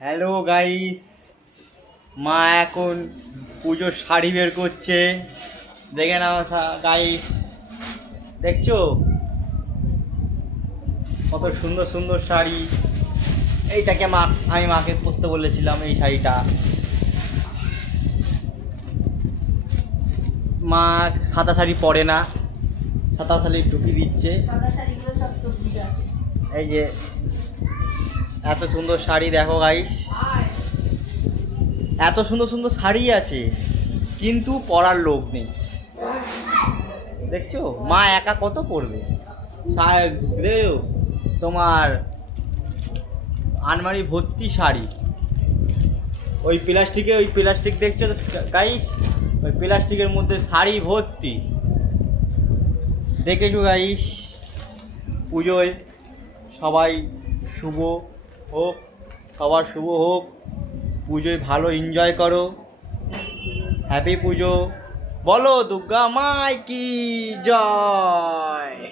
Hello guys, মা এখন পুজোর শাড়ি বের করছে। দেখে নাও গাইস, দেখছো কত সুন্দর সুন্দর শাড়ি। এইটাকে আমি মাকে পরতে বলেছিলাম, এই শাড়িটা। মা সাদা শাড়ি পরে না, সাদা শাড়ি ঢুকিয়ে দিচ্ছে। এই যে এত সুন্দর শাড়ি দেখো গাইস, এত সুন্দর সুন্দর শাড়ি আছে কিন্তু পরার লোক নেই। দেখছো মা একা কত পরবে। তোমার আলমারি ভর্তি শাড়ি। ওই প্লাস্টিক দেখছো গাইস, ওই প্লাস্টিকের মধ্যে শাড়ি ভর্তি। দেখেছো গাইস, পুজোয় সবাই শুভ হোক, সবার শুভ হোক। পুজোয় ভালো এনজয় করো। হ্যাপি পুজো। বলো দুর্গা মাই কি জয়।